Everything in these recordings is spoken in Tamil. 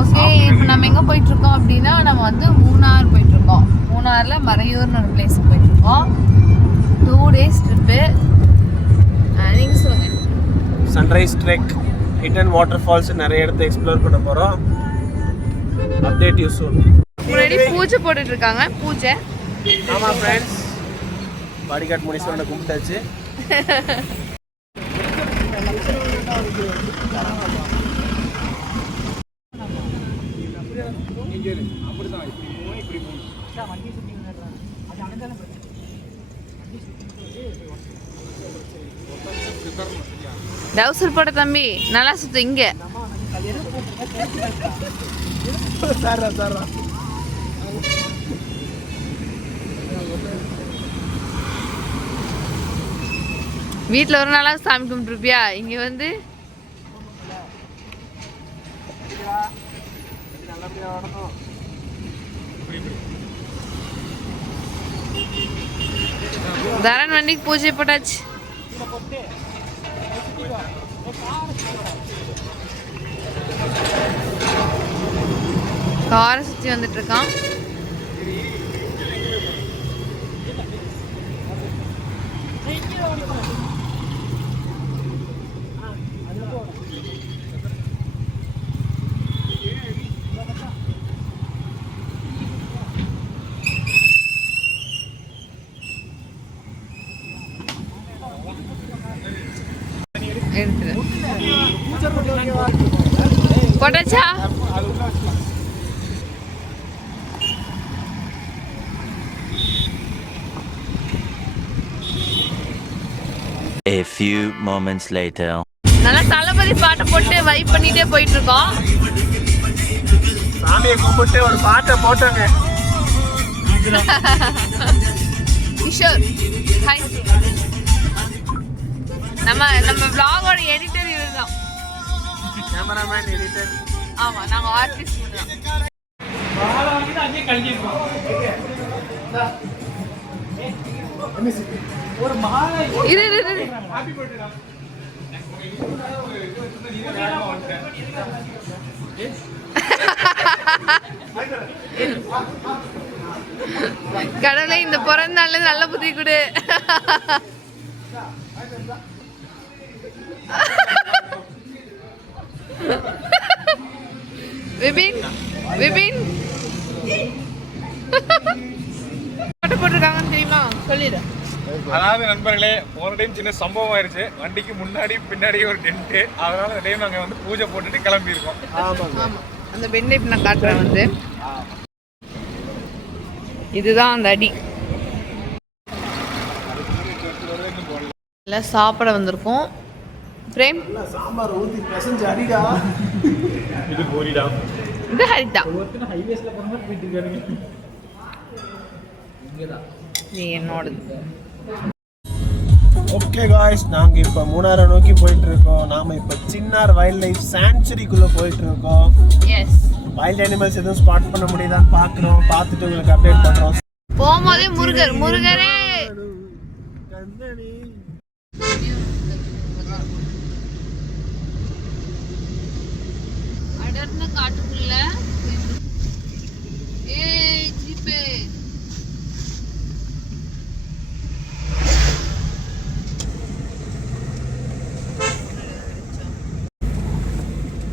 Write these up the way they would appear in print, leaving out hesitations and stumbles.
ஓகே, இப்போ நம்ம எங்கே போயிட்டுருக்கோம் அப்படின்னா நம்ம வந்து மூணார் போயிட்டுருக்கோம். மூணாரில் மறையூர்னு ஒரு பிளேஸுக்கு போயிட்டுருக்கோம். 2 days ட்ரிப்பு. நீங்கள் சொல்லுங்கள். Sunrise trek, hidden water falls நிறைய இடத்த எக்ஸ்ப்ளோர் பண்ண போகிறோம். Update you soon. முன்னாடி பூஜை போட்டுட்டு இருக்காங்க. பூஜை. ஆமாம் ஃப்ரெண்ட்ஸ், பாடிகார்ட் முனீஸ்வரனை கும்பிட்டாச்சு. டவுசர் போட்ட தம்பி நல்லா சுத்து. இங்க வீட்டில் ஒரு நாளாக சாமி கும்பிட்டுருப்பியா? இங்கே வந்து தரன் வண்டிக்கு பூஜை போட்டாச்சு. காரை சுற்றி வந்துட்டு இருக்கான். போட்டாச்சா? A few moments later. நல்லா தளபதி பாட்டை போட்டு வைப் பண்ணிட்டே போயிட்டு இருக்கோம். சாமியை கும்பிட்டு ஒரு பாட்டை போட்டோங்க. கிஷோர் ஹாய். நம்ம vlog-ஓட எடிட்டர் இவர்தான். Cameraman, editor. ஆமா, நாங்க ஆர்டிஸ்ட் மட்டும். ஒரு மாலை இரு கடவுளே, இந்த பிறந்த நாள்ல நல்ல புத்தி கொடு. விபின் போட்டு போட்டிருக்காங்கன்னு தெரியுமா? சொல்லிடு. அதாவது நண்பர்களே, ஒரு டைம் சின்ன சம்பவம் ஆயிடுச்சு. வண்டிக்கு முன்னாடி பின்னாடி ஒரு டென்ட். அதனால இந்த டைம் நாங்கள் வந்து பூஜை போட்டுட்டு கிளம்பியிருக்கோம். ஆமா, அந்த பெண்ணை இப்ப நான் காட்டுறேன். வந்து இதுதான் அந்த அடி. எல்லாம் சாப்பிட வந்திருக்கோம். பிரேம் சாம்பார் ஊற்றி பசஞ்சு அடிடா. இது போரிடா. இது ஹரிதா. ஹைவேஸ்ல போன போயிட்டு இருக்காருங்க. நீ என்னோடது. ஓகே காய்ஸ், நாங்கள் இப்போ மூணாரை நோக்கி போயிட்டு இருக்கோம். நாம இப்போ சின்னார் வைல்ட் லைஃப் சாங்சுரிக்குள்ளே போயிட்டு இருக்கோம். எஸ், வைல்ட் அனிமல்ஸ் எதுவும் ஸ்பாட் பண்ண முடியுதான்னு பார்க்குறோம். பார்த்துட்டு உங்களுக்கு அப்டேட் பண்ணுறோம். போகும்போதே முருகரே அடர்ந்த காட்டுக்குள்ள ஜீப்பே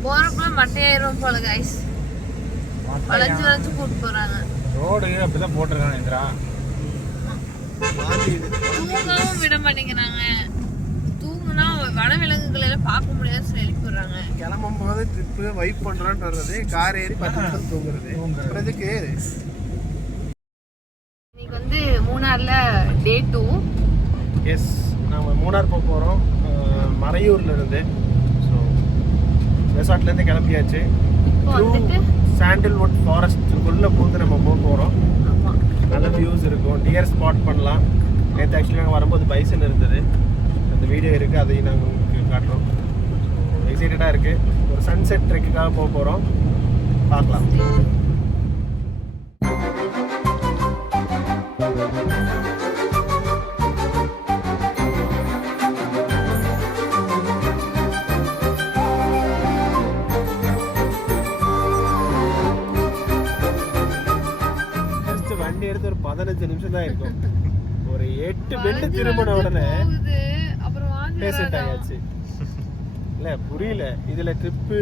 போறப்ப மட்டையாயிரும் போல கைஸ். வளைச்சு கூட்டு போறாங்க. ரோடு அப்படிதான் போட்டிருக்காங்க. இந்திரா தூங்கவும் விட மாட்டேங்கிறாங்க. தூங்குனா வனவிலங்குகளை எல்லாம் பார்க்க முடியாது சொல்லி எழுப்பி விடுறாங்க. கிளம்பும் போது ட்ரிப்பு வைப் பண்ணுறோன்னு வர்றது, கார் ஏறி 10 நிமிஷம் தூங்குறது. இதுக்கு இன்னைக்கு வந்து மூணார்ல டே 2. எஸ், நாம மூணார் போக போகிறோம் மறையூர்ல இருந்து. ஸோ ரெசார்ட்லேருந்து கிளம்பியாச்சு. இப்போ வந்துட்டு சாண்டில்வுட் ஃபாரஸ்ட்டுக்குள்ளே பூந்து நம்ம போக போகிறோம். ஆமாம், நல்ல வியூஸ் இருக்கும். டியர் ஸ்பாட் பண்ணலாம். நேற்று ஆக்சுவலி நாங்கள் வரும்போது பைசன் இருந்தது. அந்த வீடியோ இருக்குது, அதையும் நாங்கள் உங்களுக்கு காட்டுறோம். எக்ஸைட்டடாக இருக்குது. ஒரு சன்செட் ட்ரெக்குக்காக போக போகிறோம். பார்க்கலாம். 15 நிமிஷம் தான் இருக்கும். ஒரு 8 பெண்டு திரும்பின உடனே பேசிட் ஆயாச்சு. இல்ல புரியல இதுல ட்ரிப்பு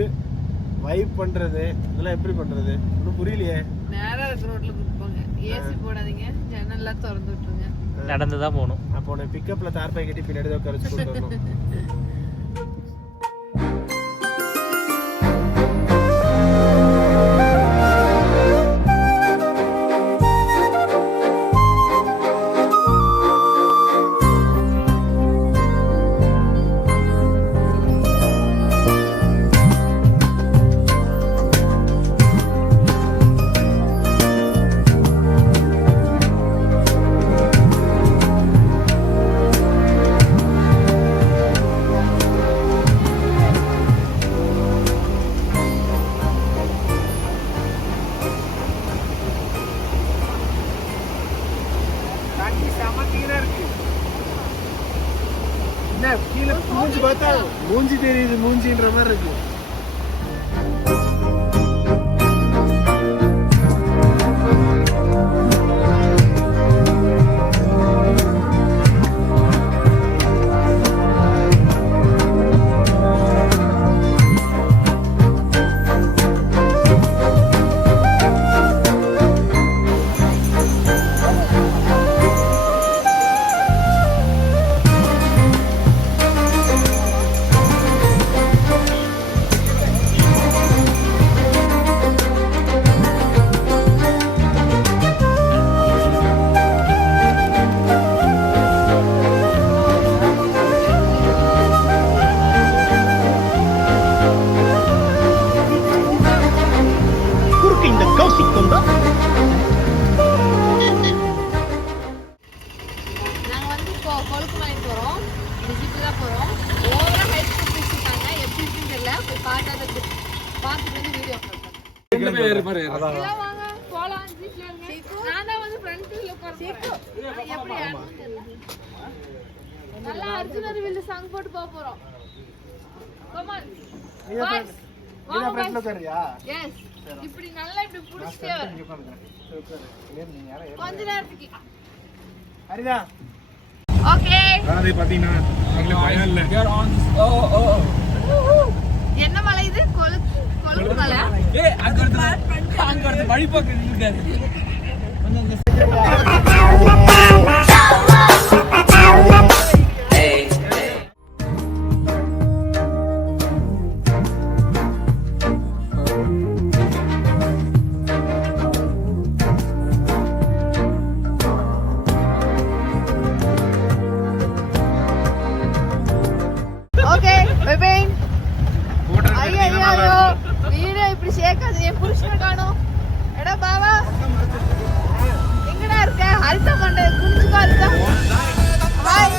வைப் பண்றது இதெல்லாம் எப்படி பண்றது ஒன்றும் புரியலையே. நேரா இருக்க ரோட்ல போங்க, ஏசி போடாதீங்க, ஜன்னல்லாம் திறந்து விட்டுருங்க. நடந்து தான் போகணும். அப்போ நான் பிக்கப்ல தார்பாய் கட்டி பின்னாடி தான் உட்கார வச்சு கூட்டு வரணும். என்ன கீழே மூஞ்சி பார்த்தா மூஞ்சி தெரியுது, மூஞ்சின்ற மாதிரி இருக்கு. நல்லா அர்ஜுனர் வில் சாங் போட்டு போறோம். கம் ஆன் பாய்ஸ், நீங்க ஃப்ரெண்ட்ல உட்காரியா? எஸ், இப்படி நல்லா இப்படி புடிச்சிட்டே கொஞ்ச நேரத்துக்கு. ஹரிதா ஓகே, அதாவது பாத்தீங்கன்னா உங்களுக்கு பயம் இல்ல. என்ன மலை இது? கொழுக்கு மலை. ஏய் அங்க அடுத்து வழி போக்கு இருக்காரு. ஓகே பெபேன், ஐயோ வீடியோ இப்படி சேக்காது. என் புருஷனை காணோம். எடா பாவா எங்கடா இருக்க? ஹரிதா மண்டே குஞ்சுக்கா இருக்கா? ஹாய்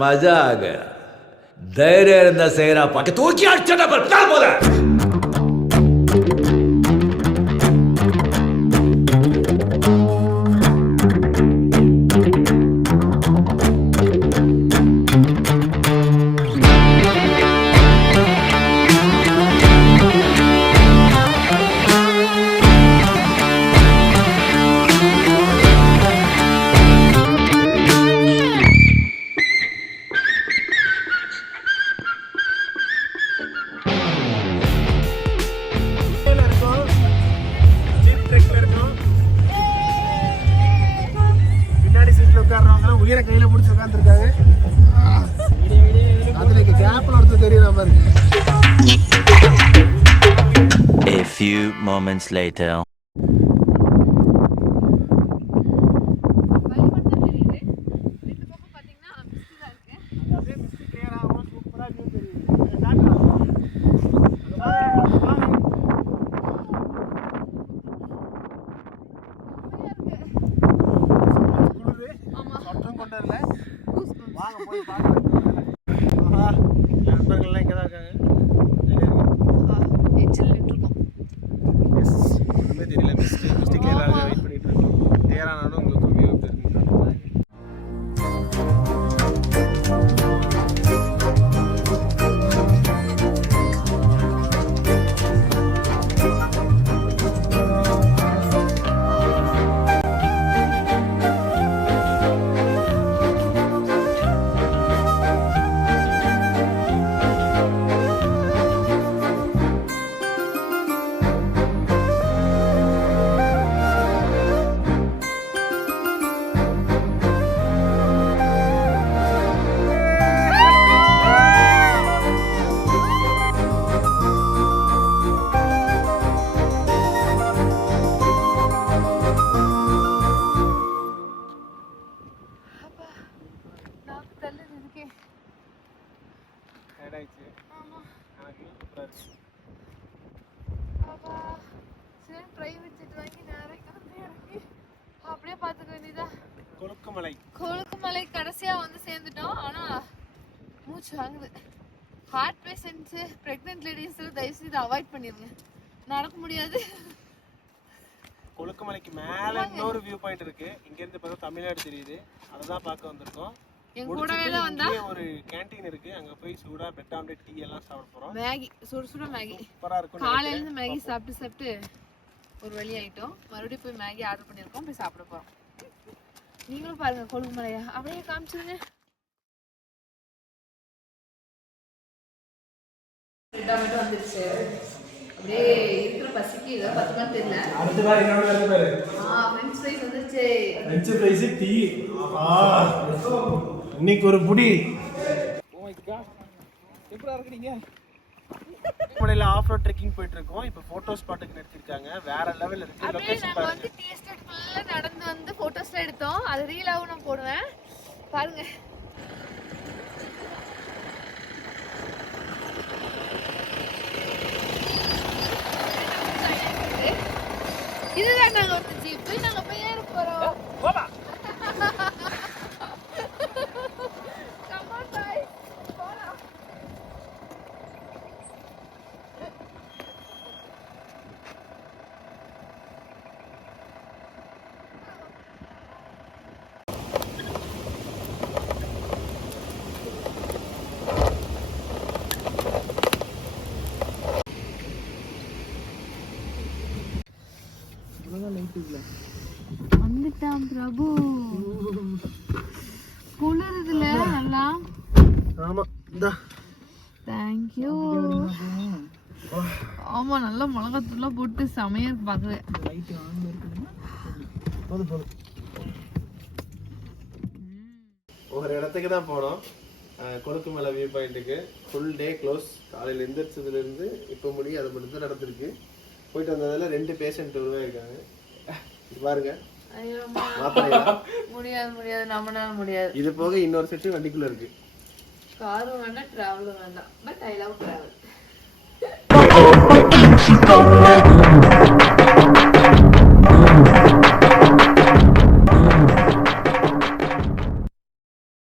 मजा आ गया. धैर्य இருந்த சேரா பாக்க தூக்கி அடிச்சட பல் போல. உயிரை கையில பிடிச்சி உட்காந்துருக்காங்க. அதுல கேப்ல ஒருத்தர் தெரியுற மாதிரி இருக்கு. A few moments later. நண்பர்கள்லாம் இங்கே தான் இருக்காங்க. ஒன்றுமே தெரியல. மிஸ்டேக் கிளியராக வெயிட் பண்ணிட்டு இருக்கோம். கிளியர் ஆனாலும் உங்களுக்கு வியூ தெரிஞ்சுக்கலாம். கொழுக்குமலை கடைசியா வந்து சேர்ந்துட்டோம். ஆனா மூச்சு வாங்குது. ஹார்ட் பேஷண்ட்ஸ், பிரெக்னென்ட் லேடிஸ் தயவு செய்து அவாய்ட் பண்ணிருங்க, நடக்க முடியாது. கொழுக்குமலைக்கு மேல இன்னொரு வியூ பாயிண்ட் இருக்கு. இங்க இருந்து பார்த்தா தமிழ்நாடு தெரியுது. அததான் பார்க்க வந்திருக்கோம். எங்க கூடவே தான் வந்தா ஒரு கேண்டீன் இருக்கு. அங்க போய் சூடா பிரெட் ஆம்லெட் டீ எல்லாம் சாப்பிட போறோம். மேகி, சுட மேகி. சூப்பரா இருக்கும். காலையில இருந்து மேகி சாப்பிட்டு ஒரு வழி ஆயிட்டோம். மறுபடியும் போய் மேகி ஆர்டர் பண்ணிருக்கோம், போய் சாப்பிட போறோம். நீங்களும் பாருங்க கொழுக்குமலையா, அப்படியே காமிச்சிருங்க. வந்துருச்சு. அப்படியே இருக்கிற பசிக்கு ஏதோ பத்துமான்னு தெரியல. அடுத்ததான் என்னோட வேலை பாரு. ஃப்ரெஞ்ச் ஃப்ரைஸ் வந்துருச்சு. ஃப்ரெஞ்ச் ஃப்ரைஸ் டீ. இன்னைக்கு ஒரு புடி. ஓ மை காட், எப்படா இருக்கு நீங்க? கொழுக்குமலையில ஆஃப் ரோட் ட்ரெக்கிங் போயிட்டு இருக்கோம். இப்போ போட்டோ ஸ்பாட்டுக்கு நிறுத்திருக்காங்க. வேற லெவல் இருக்கு. அப்படியே லொகேஷன் நாங்க பாருங்க. வந்து டீ எஸ்டேட் ஃபுல்லா நடந்து வந்து போட்டோஸ்லாம் எடுத்தோம். அது ரீலாவும் நான் போடுவேன், பாருங்க. இதுதான் நாங்க ஒரு ஜீப். நாங்க போய் ஏற போறோம். Come on guys, போலாம். வந்துட்டான் பிரபு. குளிருதுல நல்லா. ஆமா இந்தா. தேங்க்யூ. ஆமா, நல்லா மிளகாத்தூள்லாம் போட்டு செமையா இருக்கு பார்க்கவே. ஒரு இடத்துக்கு தான் போனோம். கொழுக்குமலை வியூ பாயிண்ட்டுக்கு. Full day close. காலையில் எந்திரிச்சதுல இருந்து இப்போ முடியும். அது மட்டும் தான் நடந்திருக்கு. போயிட்டு வந்ததில் 2 பேஷண்ட் உருவாயிருக்காங்க. பாருங்க. முடியாது, நம்மளால முடியாது. இது போக இன்னொரு செட்டு வண்டிக்குள்ள இருக்கு. காரும் வேண்டாம், டிராவலும் வேண்டாம். But I love travel.